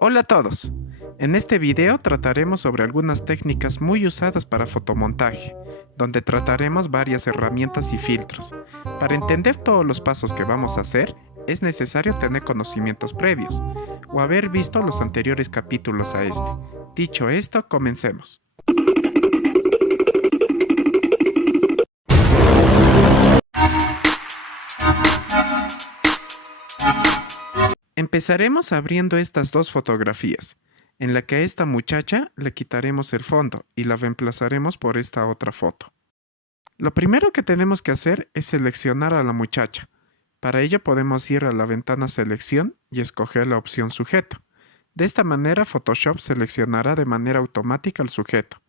Hola a todos. En este video trataremos sobre algunas técnicas muy usadas para fotomontaje, donde trataremos varias herramientas y filtros. Para entender todos los pasos que vamos a hacer, es necesario tener conocimientos previos o haber visto los anteriores capítulos a este. Dicho esto, comencemos. Empezaremos abriendo estas dos fotografías, en la que a esta muchacha le quitaremos el fondo y la reemplazaremos por esta otra foto. Lo primero que tenemos que hacer es seleccionar a la muchacha. Para ello podemos ir a la ventana Selección y escoger la opción Sujeto. De esta manera Photoshop seleccionará de manera automática al sujeto.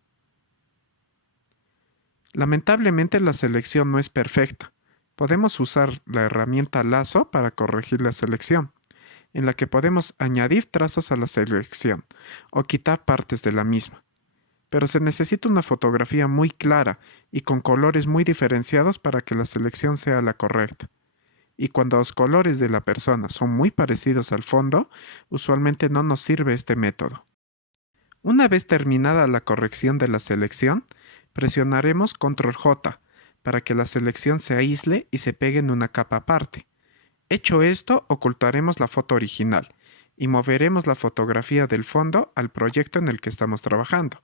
Lamentablemente la selección no es perfecta. Podemos usar la herramienta Lazo para corregir la selección, en la que podemos añadir trazos a la selección o quitar partes de la misma. Pero se necesita una fotografía muy clara y con colores muy diferenciados para que la selección sea la correcta. Y cuando los colores de la persona son muy parecidos al fondo, usualmente no nos sirve este método. Una vez terminada la corrección de la selección, presionaremos Control J para que la selección se aísle y se pegue en una capa aparte. Hecho esto, ocultaremos la foto original y moveremos la fotografía del fondo al proyecto en el que estamos trabajando.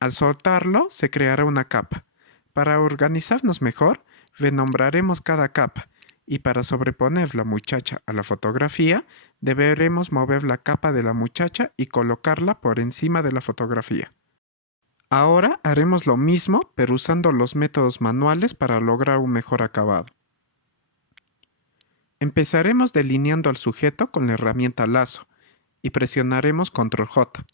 Al soltarlo, se creará una capa. Para organizarnos mejor, renombraremos cada capa y para sobreponer la muchacha a la fotografía, deberemos mover la capa de la muchacha y colocarla por encima de la fotografía. Ahora haremos lo mismo, pero usando los métodos manuales para lograr un mejor acabado. Empezaremos delineando al sujeto con la herramienta Lazo y presionaremos Control J.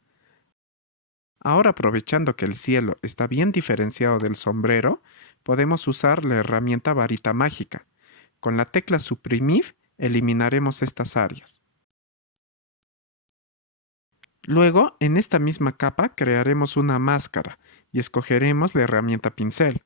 Ahora, aprovechando que el cielo está bien diferenciado del sombrero, podemos usar la herramienta Varita Mágica. Con la tecla Suprimir, eliminaremos estas áreas. Luego, en esta misma capa, crearemos una máscara y escogeremos la herramienta Pincel.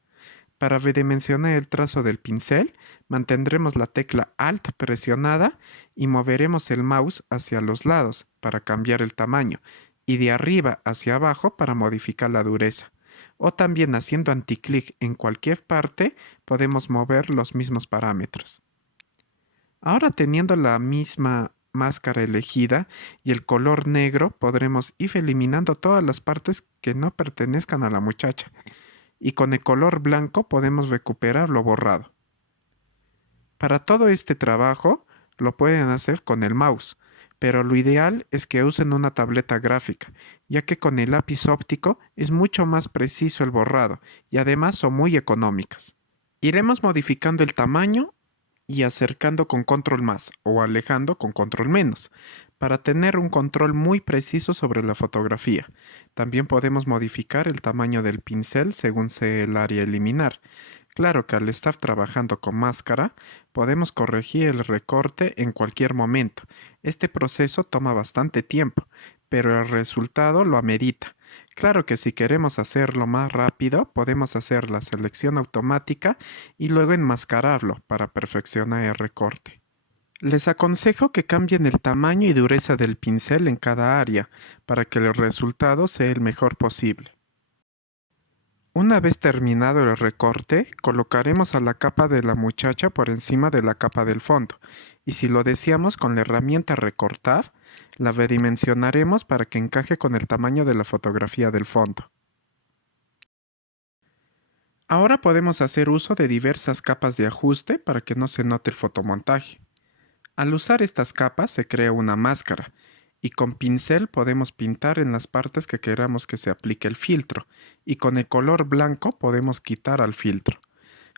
Para redimensionar el trazo del pincel, mantendremos la tecla Alt presionada y moveremos el mouse hacia los lados para cambiar el tamaño y de arriba hacia abajo para modificar la dureza. O también haciendo anticlic en cualquier parte podemos mover los mismos parámetros. Ahora teniendo la misma máscara elegida y el color negro, podremos ir eliminando todas las partes que no pertenezcan a la muchacha. Y con el color blanco podemos recuperar lo borrado. Para todo este trabajo lo pueden hacer con el mouse, pero lo ideal es que usen una tableta gráfica, ya que con el lápiz óptico es mucho más preciso el borrado y además son muy económicas. Iremos modificando el tamaño y acercando con control más o alejando con control menos, para tener un control muy preciso sobre la fotografía. También podemos modificar el tamaño del pincel según sea el área a eliminar. Claro que al estar trabajando con máscara, podemos corregir el recorte en cualquier momento. Este proceso toma bastante tiempo, pero el resultado lo amerita. Claro que si queremos hacerlo más rápido, podemos hacer la selección automática y luego enmascararlo para perfeccionar el recorte. Les aconsejo que cambien el tamaño y dureza del pincel en cada área para que el resultado sea el mejor posible. Una vez terminado el recorte, colocaremos a la capa de la muchacha por encima de la capa del fondo y si lo deseamos con la herramienta Recortar, la redimensionaremos para que encaje con el tamaño de la fotografía del fondo. Ahora podemos hacer uso de diversas capas de ajuste para que no se note el fotomontaje. Al usar estas capas se crea una máscara y con pincel podemos pintar en las partes que queramos que se aplique el filtro y con el color blanco podemos quitar al filtro.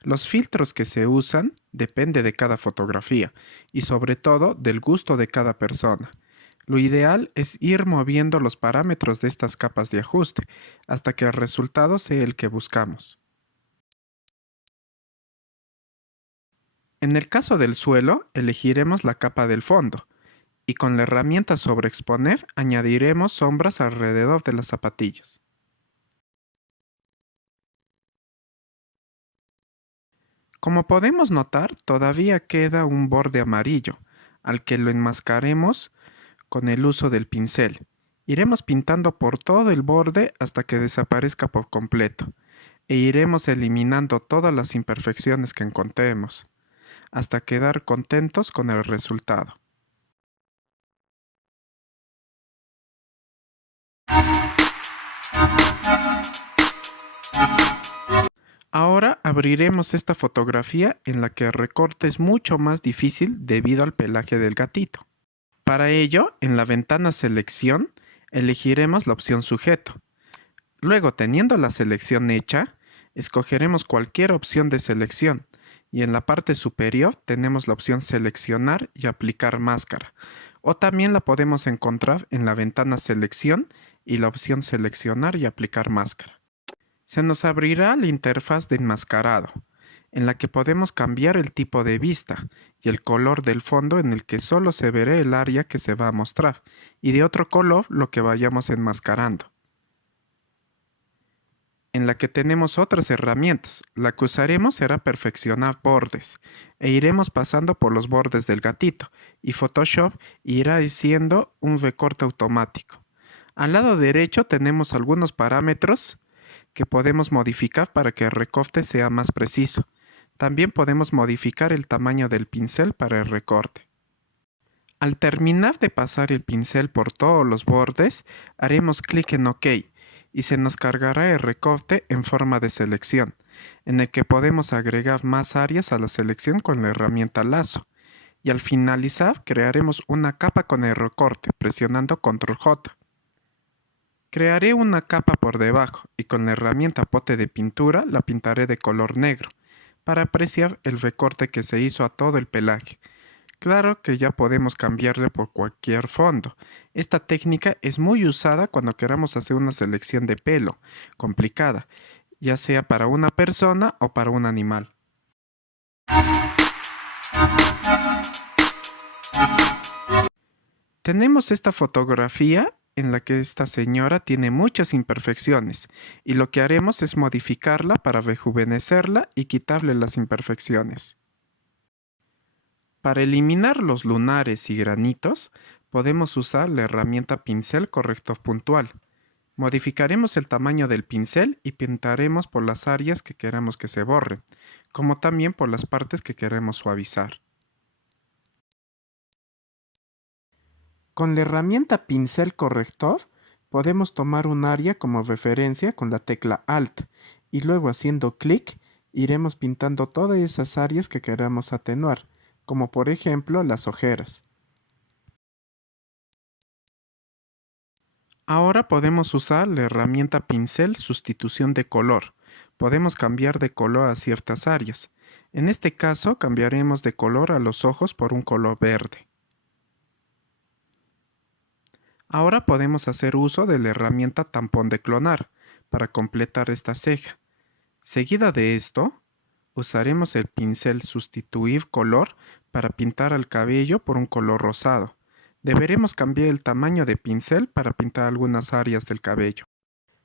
Los filtros que se usan depende de cada fotografía y sobre todo del gusto de cada persona. Lo ideal es ir moviendo los parámetros de estas capas de ajuste hasta que el resultado sea el que buscamos. En el caso del suelo, elegiremos la capa del fondo y con la herramienta Sobreexponer añadiremos sombras alrededor de las zapatillas. Como podemos notar, todavía queda un borde amarillo, al que lo enmascaremos con el uso del pincel. Iremos pintando por todo el borde hasta que desaparezca por completo, e iremos eliminando todas las imperfecciones que encontremos, hasta quedar contentos con el resultado. Ahora abriremos esta fotografía en la que el recorte es mucho más difícil debido al pelaje del gatito. Para ello, en la ventana Selección, elegiremos la opción Sujeto. Luego, teniendo la selección hecha, escogeremos cualquier opción de selección y en la parte superior tenemos la opción Seleccionar y aplicar máscara. O también la podemos encontrar en la ventana Selección y la opción Seleccionar y aplicar máscara. Se nos abrirá la interfaz de enmascarado, en la que podemos cambiar el tipo de vista y el color del fondo en el que solo se verá el área que se va a mostrar y de otro color lo que vayamos enmascarando. En la que tenemos otras herramientas. La que usaremos será perfeccionar bordes e iremos pasando por los bordes del gatito y Photoshop irá haciendo un recorte automático. Al lado derecho tenemos algunos parámetros que podemos modificar para que el recorte sea más preciso. También podemos modificar el tamaño del pincel para el recorte. Al terminar de pasar el pincel por todos los bordes, haremos clic en OK y se nos cargará el recorte en forma de selección, en el que podemos agregar más áreas a la selección con la herramienta lazo. Y al finalizar, crearemos una capa con el recorte presionando Ctrl J. Crearé una capa por debajo y con la herramienta pote de pintura la pintaré de color negro para apreciar el recorte que se hizo a todo el pelaje. Claro que ya podemos cambiarle por cualquier fondo. Esta técnica es muy usada cuando queramos hacer una selección de pelo complicada, ya sea para una persona o para un animal. Tenemos esta fotografía en la que esta señora tiene muchas imperfecciones y lo que haremos es modificarla para rejuvenecerla y quitarle las imperfecciones. Para eliminar los lunares y granitos, podemos usar la herramienta Pincel Corrector Puntual. Modificaremos el tamaño del pincel y pintaremos por las áreas que queremos que se borren, como también por las partes que queremos suavizar. Con la herramienta Pincel Corrector, podemos tomar un área como referencia con la tecla Alt y luego haciendo clic iremos pintando todas esas áreas que queramos atenuar, como por ejemplo las ojeras. Ahora podemos usar la herramienta Pincel Sustitución de color. Podemos cambiar de color a ciertas áreas. En este caso cambiaremos de color a los ojos por un color verde. Ahora podemos hacer uso de la herramienta Tampón de clonar para completar esta ceja. Seguida de esto, usaremos el pincel Sustituir color para pintar el cabello por un color rosado. Deberemos cambiar el tamaño de pincel para pintar algunas áreas del cabello.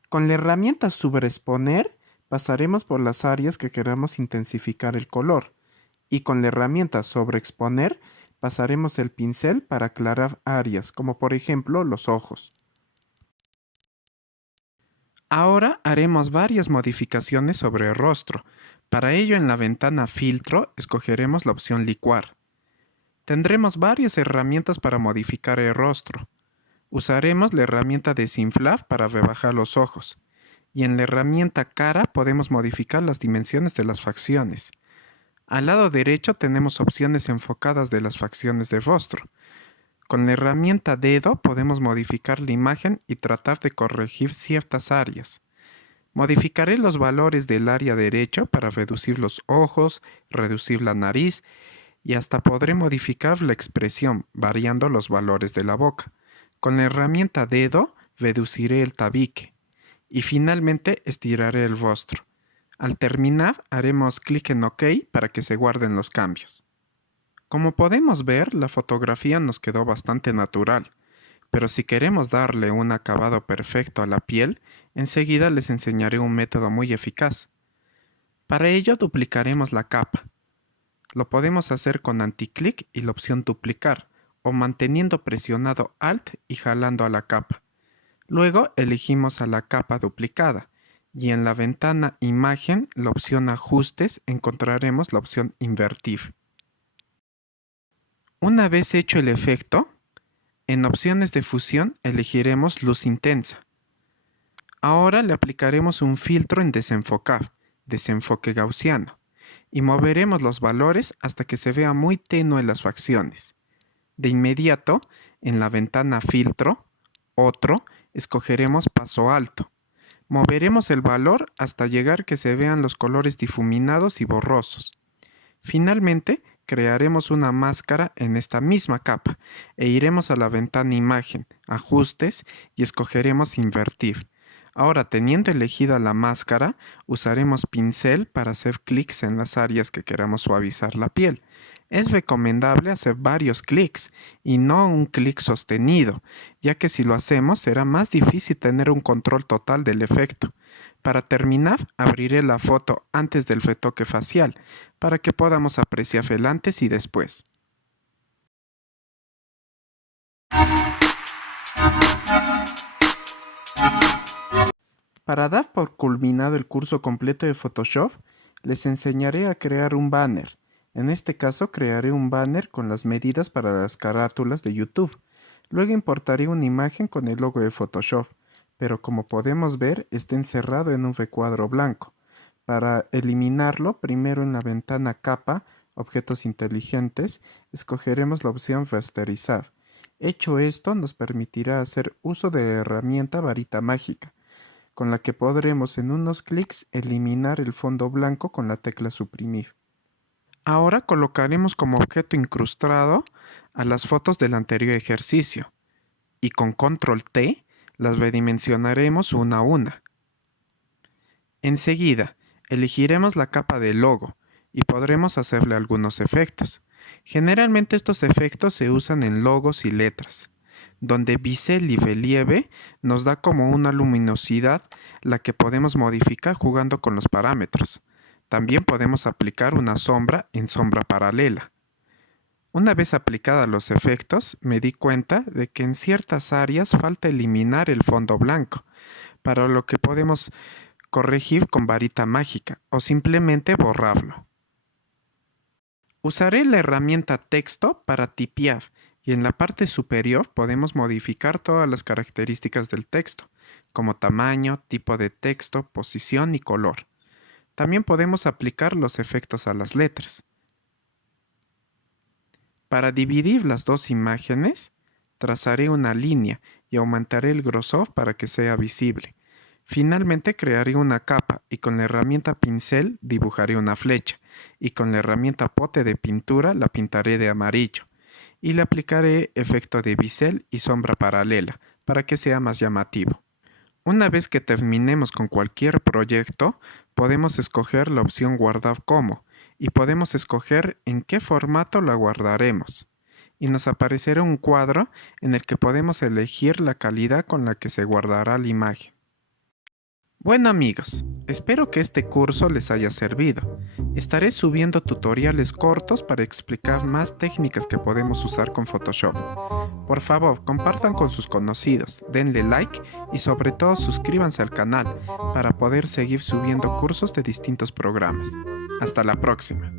Con la herramienta Sobreexponer, pasaremos por las áreas que queramos intensificar el color. Y con la herramienta Sobreexponer, pasaremos el pincel para aclarar áreas, como por ejemplo los ojos. Ahora haremos varias modificaciones sobre el rostro. Para ello, en la ventana Filtro, escogeremos la opción Licuar. Tendremos varias herramientas para modificar el rostro. Usaremos la herramienta Desinflar para rebajar los ojos. Y en la herramienta Cara podemos modificar las dimensiones de las facciones. Al lado derecho tenemos opciones enfocadas de las facciones de rostro. Con la herramienta Dedo podemos modificar la imagen y tratar de corregir ciertas áreas. Modificaré los valores del área derecho para reducir los ojos, reducir la nariz y hasta podré modificar la expresión variando los valores de la boca. Con la herramienta Dedo reduciré el tabique y finalmente estiraré el rostro. Al terminar haremos clic en OK para que se guarden los cambios. Como podemos ver, la fotografía nos quedó bastante natural, pero si queremos darle un acabado perfecto a la piel, enseguida les enseñaré un método muy eficaz. Para ello duplicaremos la capa. Lo podemos hacer con anticlic y la opción duplicar, o manteniendo presionado Alt y jalando a la capa. Luego elegimos a la capa duplicada y en la ventana Imagen, la opción Ajustes, encontraremos la opción Invertir. Una vez hecho el efecto, en opciones de fusión elegiremos Luz Intensa. Ahora le aplicaremos un filtro en Desenfocar, desenfoque gaussiano, y moveremos los valores hasta que se vea muy tenue las facciones. De inmediato, en la ventana Filtro, Otro, escogeremos Paso Alto. Moveremos el valor hasta llegar que se vean los colores difuminados y borrosos. Finalmente, crearemos una máscara en esta misma capa e iremos a la ventana Imagen, Ajustes y escogeremos Invertir. Ahora, teniendo elegida la máscara, usaremos pincel para hacer clics en las áreas que queramos suavizar la piel. Es recomendable hacer varios clics y no un clic sostenido, ya que si lo hacemos será más difícil tener un control total del efecto. Para terminar, abriré la foto antes del retoque facial, para que podamos apreciar el antes y después. Para dar por culminado el curso completo de Photoshop, les enseñaré a crear un banner. En este caso crearé un banner con las medidas para las carátulas de YouTube. Luego importaré una imagen con el logo de Photoshop, pero como podemos ver está encerrado en un recuadro blanco. Para eliminarlo, primero en la ventana Capa, Objetos Inteligentes, escogeremos la opción Rasterizar. Hecho esto, nos permitirá hacer uso de la herramienta Varita Mágica, con la que podremos en unos clics eliminar el fondo blanco con la tecla Suprimir. Ahora colocaremos como objeto incrustado a las fotos del anterior ejercicio y con Control T las redimensionaremos una a una. Enseguida, elegiremos la capa del logo y podremos hacerle algunos efectos. Generalmente estos efectos se usan en logos y letras, donde bisel y relieve nos da como una luminosidad la que podemos modificar jugando con los parámetros. También podemos aplicar una sombra en sombra paralela. Una vez aplicados los efectos, me di cuenta de que en ciertas áreas falta eliminar el fondo blanco, para lo que podemos corregir con varita mágica o simplemente borrarlo. Usaré la herramienta Texto para tipear y en la parte superior podemos modificar todas las características del texto, como tamaño, tipo de texto, posición y color. También podemos aplicar los efectos a las letras. Para dividir las dos imágenes, trazaré una línea y aumentaré el grosor para que sea visible. Finalmente crearé una capa y con la herramienta Pincel dibujaré una flecha y con la herramienta Pote de pintura la pintaré de amarillo y le aplicaré efecto de bisel y sombra paralela para que sea más llamativo. Una vez que terminemos con cualquier proyecto, podemos escoger la opción Guardar como y podemos escoger en qué formato la guardaremos. Y nos aparecerá un cuadro en el que podemos elegir la calidad con la que se guardará la imagen. Bueno amigos, espero que este curso les haya servido. Estaré subiendo tutoriales cortos para explicar más técnicas que podemos usar con Photoshop. Por favor, compartan con sus conocidos, denle like y sobre todo suscríbanse al canal para poder seguir subiendo cursos de distintos programas. Hasta la próxima.